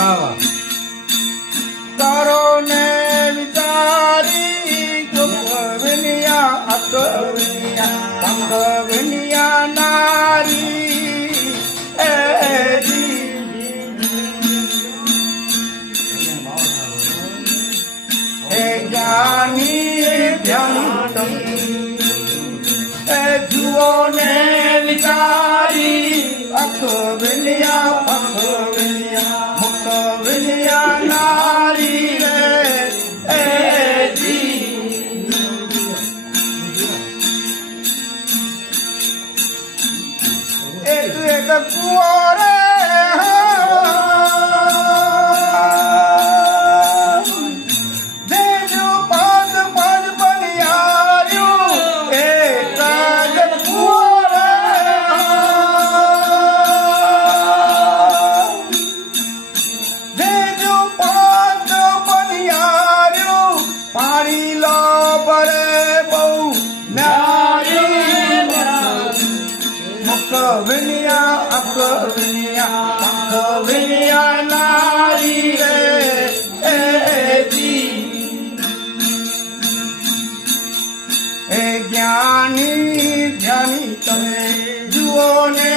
વાહ વાહ. તારો ને વિચારી દુઃખ વિનિયા અક વિનિયા સંગ વિનિયા નારી એ જ્ઞાની ધ્યાની જુઓ ને વિચારી અખ વિનિયા પખ વિનિયા મુખ વિનિયા નારી રે એ એક કુંવરે પાણી લો પરે બહુ નારી મુખ વિનિયા અખ વિનિયા પખ વિનિયા નારી રે એ જ્ઞાની ધ્યાની તમે જુઓ ને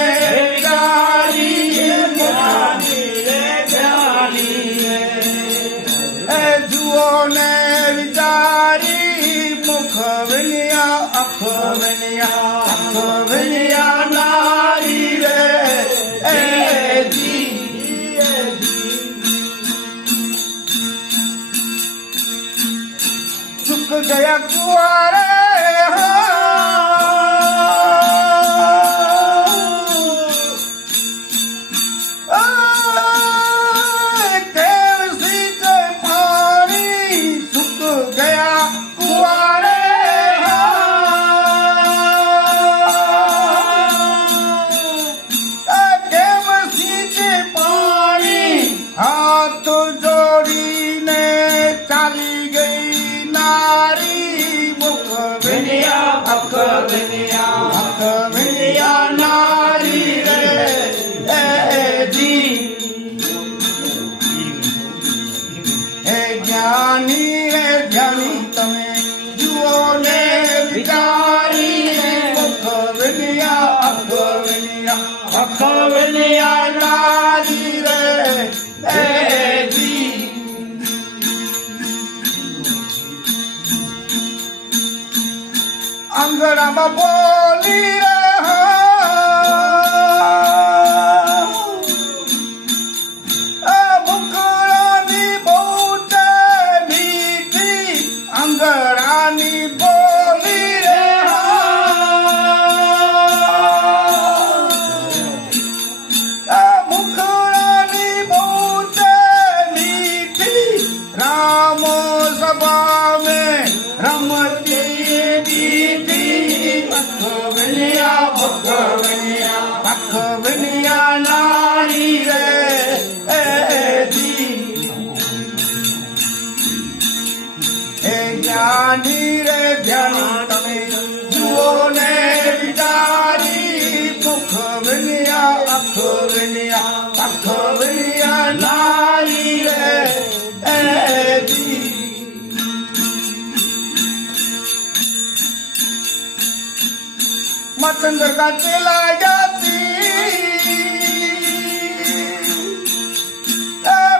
જુઓ ને મુખ વિનિયા અખ વિનિયા નારી રે એ સુખ ગયા કુંવારે હાથ જોડીને ચાલી ગઈ નારી મુખ વિનિયા અખ વિનિયા નારી રે હે જ્ઞાની રે જ્ઞાની તમે જુઓ ને વિચારી મુખ વિનિયા અખ વિનિયા નારી રે અંગડામાં બોલી રે મુખડાની બહુ મીઠી અંગડાની બોલી રે મુખડાની બહુ મીઠી રામો સભા में રમતી પખ વિનિયા નારી રે હે જ્ઞાની રે ધ્યાની તમે જુઓ ને વિચારી મુખ વિનિયા અખ વિનિયા પખ વિનિયા નારી રે मतंगर का चला जाती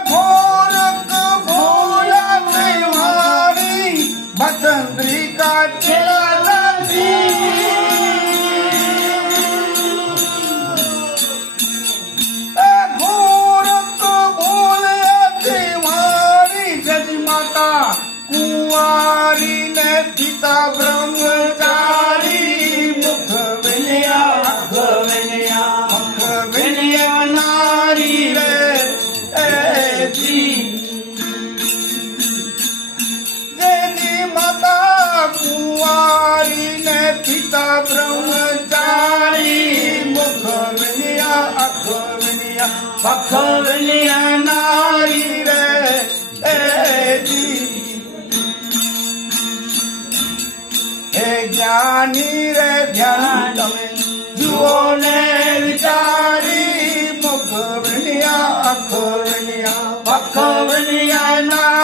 भोरक भोला त्योहारी मतंगरी का चला जाती भोरक भोला त्योहारी जज माता कुंवारी ने पिता ब्रह्मचारी नारी रे देवी माता कुंवारी ने पिता ब्रह्मचारी मुख विनिया अख विनिया पख विनिया नारी रे हे ज्ञानी रे ध्यान તમે જુઓ ને વિચારી મુખ વિનિયા અખ વિનિયા કનૈયાના